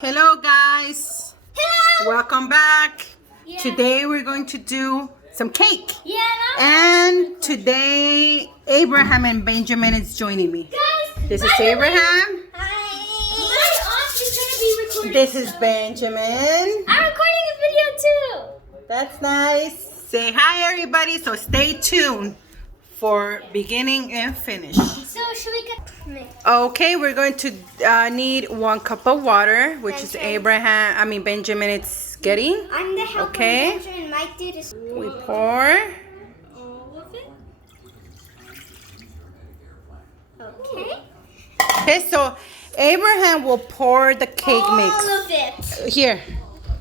Hello guys. Hello. Welcome back. Yeah. Today we're going to do some cake. Yeah. And today Abraham and Benjamin is joining me. Guys, This is Abraham. Hi. My aunt is gonna be recording. This is Benjamin. I'm recording a video too. That's nice. Say hi everybody. So stay tuned for beginning and finish. So should we get? Okay, we're going to need 1 cup of water, which is Benjamin it's getting. I'm the helper. Okay. Benjamin might do this. We pour. All of it. Okay. Okay, so Abraham will pour the cake mix. All of it. Here.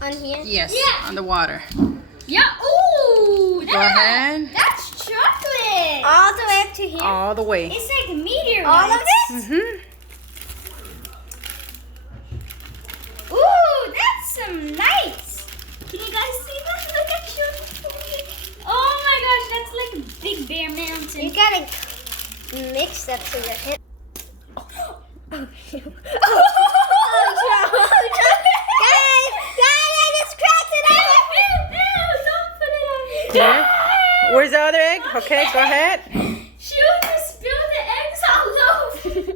On here? Yes, Yeah. on the water. Yeah. Ooh. Go ahead. That's chocolate. All the way up to here? All the way. It's like a meteor. All of it? Mm-hmm. Ooh, that's some nice. Can you guys see that? Look at you. Oh my gosh, that's like a big bear mountain. You gotta mix that to your hip. Guys, I just cracked it up. Don't put it on me. Here. Where's the other egg? Okay, go ahead. She would just spill the eggs all over.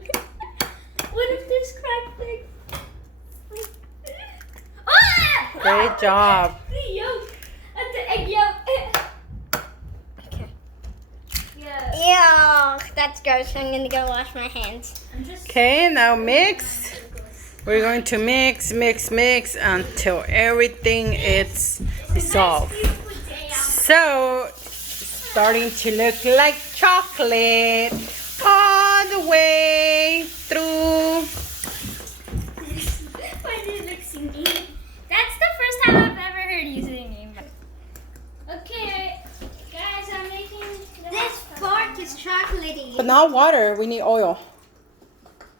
What if there's cracked eggs? Ah! Great job. The yolk. The egg yolk. Okay. Yeah. Ew, that's gross. I'm gonna go wash my hands. Okay, now mix. We're going to mix until everything is dissolved. So, starting to look like chocolate all the way through. Why did it look singing? That's the first time I've ever heard you singing. Okay, guys, I'm making this fork is chocolatey. But not water, we need oil.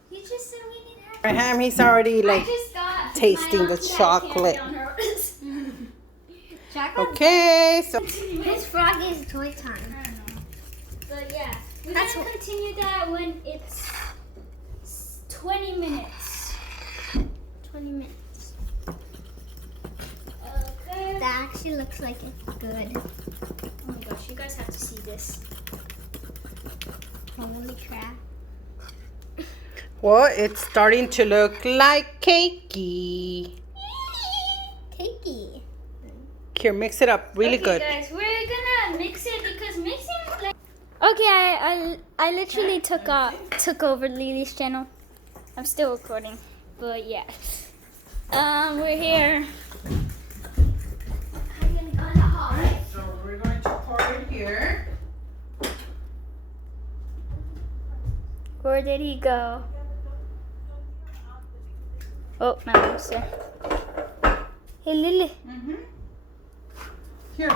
You just said we need half. Abraham, he's already like I just got tasting the chocolate. Chocolate? Okay, so This frog is toy time. I don't know. But yeah, we're going to continue that when it's 20 minutes. 20 minutes. Okay. That actually looks like it's good. Oh my gosh, you guys have to see this. Holy crap. well, it's starting to look like cakey. Cakey. Here, mix it up really Okay, good. guys, we're gonna mix it because mixing like. Okay, I literally took over Lily's channel. I'm still recording, but yeah. We're here. I'm gonna go in the hall. So we're going to pour it here. Where did he go? Oh, my mom's there. Hey, Lily. Here,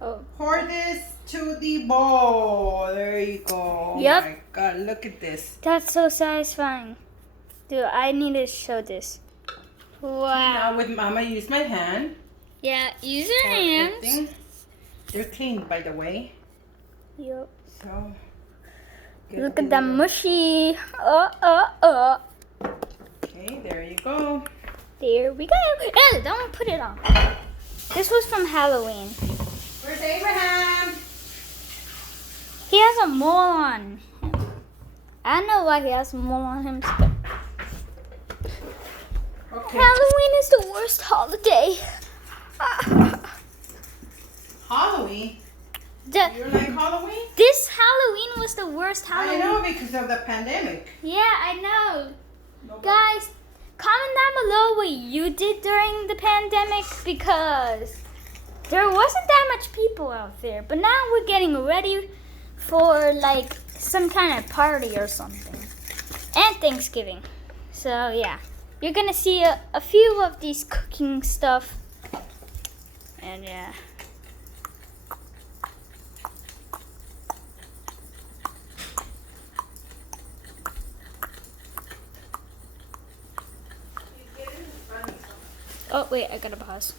Oh. pour this to the bowl. There you go. Yep. Oh my God, look at this. That's so satisfying. Dude, I need to show this. Wow. Now with Mama, use my hand. Yeah, use your Pour hands. everything. They're clean, by the way. Yep. So Look at that mushy. Oh. Okay, there you go. There we go. Ew, don't put it on. This was from Halloween. Where's Abraham? He has a mole on him. I don't know why he has a mole on him. But Okay. Halloween is the worst holiday. Halloween? You like Halloween? This Halloween was the worst Halloween. I know, because of the pandemic. Yeah, I know. Guys, comment down below what you did during the pandemic because there wasn't that much people out there. But now we're getting ready for like some kind of party or something. And Thanksgiving. So yeah, you're gonna see a few of these cooking stuff. And yeah. Oh, wait, I gotta pause.